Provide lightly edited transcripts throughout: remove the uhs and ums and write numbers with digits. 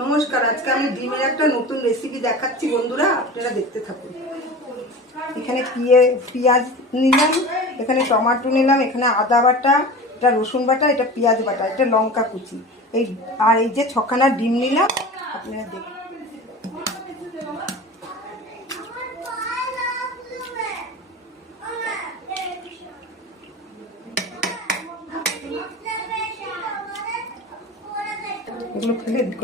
নমস্কার, আজকে আমি ডিমের একটা নতুন রেসিপি দেখাচ্ছি বন্ধুরা, আপনারা দেখতে থাকুন। এখানে পেঁয়াজ নিলাম, এখানে টমেটো নিলাম, এখানে আদা বাটা, এটা রসুন বাটা, এটা পেঁয়াজ বাটা, এটা লঙ্কা কুচি, এই যে ছখানা ডিম নিলাম। আপনারা দেখুন, এগুলো ফেলে দিক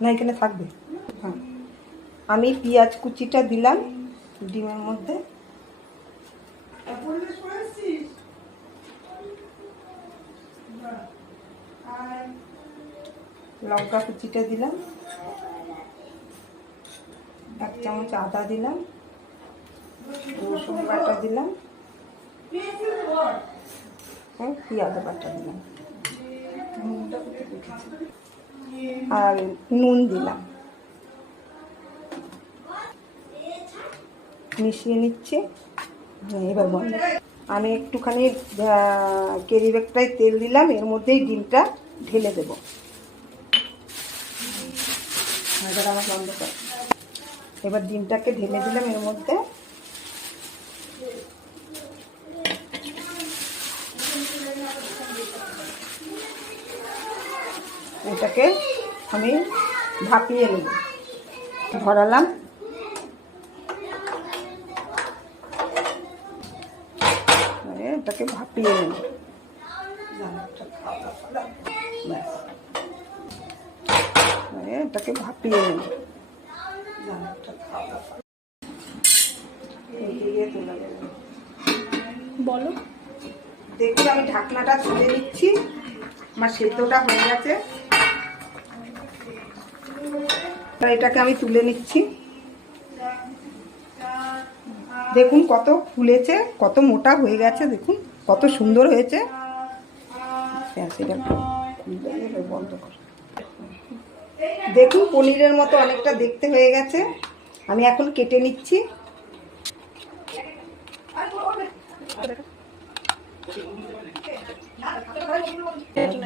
না, এখানে থাকবে। হ্যাঁ, আমি পেঁয়াজ কুচিটা দিলাম ডিমের মধ্যে, লঙ্কা কুচিটা দিলাম, 1 চামচ আদা দিলাম, রসুন বাটা দিলাম, পেঁয়াজ বাটা দিলাম, আর নুন দিলাম, মিশিয়ে নিচ্ছি। এবার বন্ধ। আমি একটুখানি ক্যারি ব্যাগটায় তেল দিলাম, এর মধ্যেই ডিমটা ঢেলে দেবো। এবার আমার বন্ধ কর। এবার ডিমটাকে ঢেলে দিলাম এর মধ্যে। এটাকে আমি ভাপিয়ে নেব। ধরালাম, এটাকে ভাপিয়ে নেব। এটাকে ভাপিয়ে নেব। বলো, দেখুন আমি ঢাকনাটা তুলে নিচ্ছি, আমার সেদ্ধটা হয়ে গেছে। এটাকে আমি তুলে নিচ্ছি। দেখুন কত ফুলেছে, কত মোটা হয়ে গেছে, দেখুন কত সুন্দর হয়েছে। বন্ধ কর। দেখুন পনিরের মতো অনেকটা দেখতে হয়ে গেছে। আমি এখন কেটে নিচ্ছি।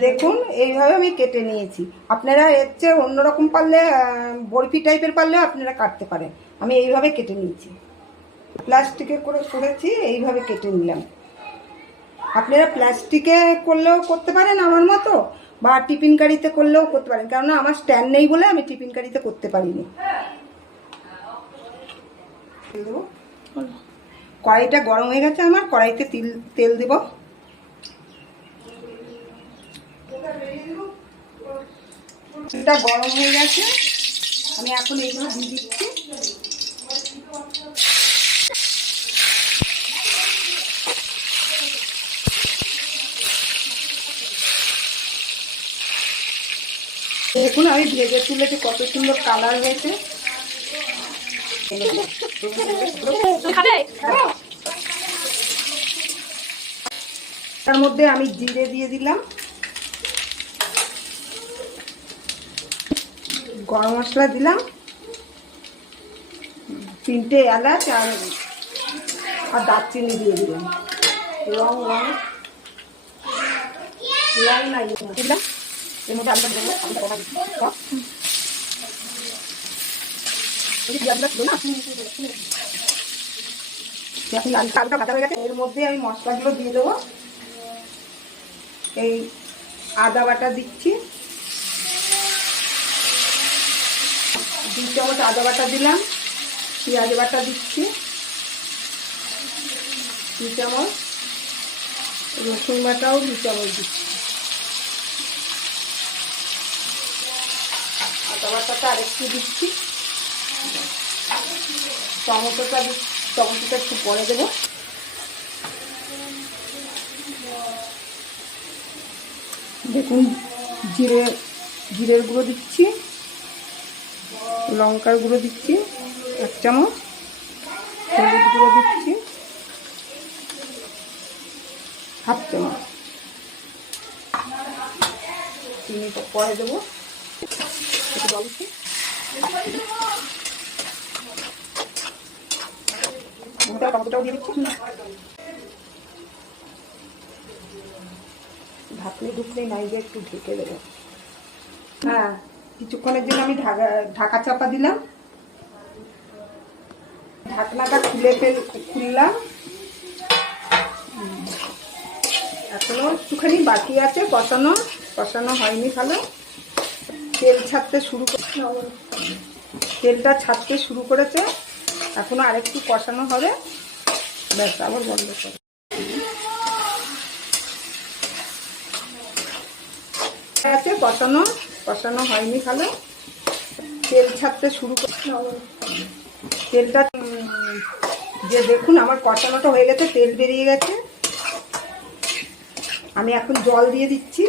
দেখুন এইভাবে আমি কেটে নিয়েছি। আপনারা এর চেয়ে অন্যরকম পারলে, বরফি টাইপের পারলেও আপনারা কাটতে পারেন। আমি এইভাবে কেটে নিয়েছি, প্লাস্টিকে করে করেছি, এইভাবে কেটে নিলাম। আপনারা প্লাস্টিকে করলেও করতে পারেন আমার মতো, বা টিফিন কারিতে করলেও করতে পারেন, কেননা আমার স্ট্যান্ড নেই বলে আমি টিফিন কারিতে করতে পারিনি। কড়াইটা গরম হয়ে গেছে আমার, কড়াইতে তেল দেব। এটা গরম হয়ে গেছে, আমি এখন এইগুলো দিয়ে দিচ্ছি। দেখুন আমি ভেজে তুলেছি, কত সুন্দর কালার হয়েছে। তার মধ্যে আমি জিরে দিয়ে দিলাম, গরম মশলা দিলাম, 3টে এলাচ আর দারচিনি দিয়ে দিলাম, লং নাই দিলাম। এর মধ্যে আলুটা দেবো, আলুটা ভাজা হয়ে গেছে। এর মধ্যে আমি মশলাগুলো দিয়ে দেবো। এই আদা বাটা দিচ্ছি, 2 চামচ আদা বাটা দিলাম, পেঁয়াজ বাটা দিচ্ছি, 2 চামচ রসুন বাটাও 2 চামচ দিচ্ছি, আদা বাটাটা আরেকটু দিচ্ছি, টমেটোটা একটু পরে দেবো। দেখুন জিরের গুঁড়ো দিচ্ছি, লঙ্কার গুঁড়ো দিচ্ছি 1 চামচ, হলুদ গুঁড়ো দিচ্ছি 1/2 চামচ, চিনিটা পরে দেবো। টমেটোটাও দিয়ে দিচ্ছি। ঢাকলে ঢুকলেই নাই, একটু ঢেকে দেবো। হ্যাঁ, কিছুক্ষণের জন্য আমি ঢাকা চাপা দিলাম। ঢাকনাটা খুললাম। এখনো একটুখানি বাকি আছে, কষানো হয়নি ভালো। তেলটা ছাড়তে শুরু করেছে, এখনো আরেকটু কষানো হবে, ব্যাস আবার বন্ধ করে। আছে কষানো হয়নি ভালো, তেল ছাড়তে শুরু করছে। তেলটা যে দেখুন আমার কষানোটা হয়ে গেছে, তেল বেরিয়ে গেছে। আমি এখন জল দিয়ে দিচ্ছি।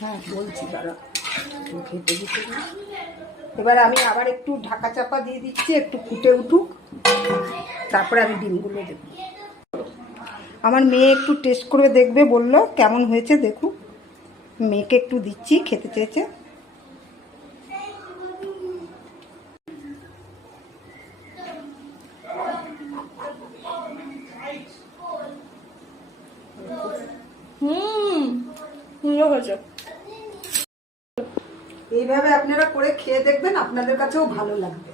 হ্যাঁ বলছি দাঁড়া, খেতে দিতে। এবার আমি আবার একটু ঢাকা চাপা দিয়ে দিচ্ছি, একটু ফুটে উঠুক, তারপরে আমি ডিমগুলো দেব। আমার মেয়ে একটু টেস্ট করে দেখবে বললো, কেমন হয়েছে দেখুন। মেয়েকে একটু দিচ্ছি, খেতে চেয়েছে। এইভাবে আপনারা করে খেয়ে দেখবেন, আপনাদের কাছেও ভালো লাগবে।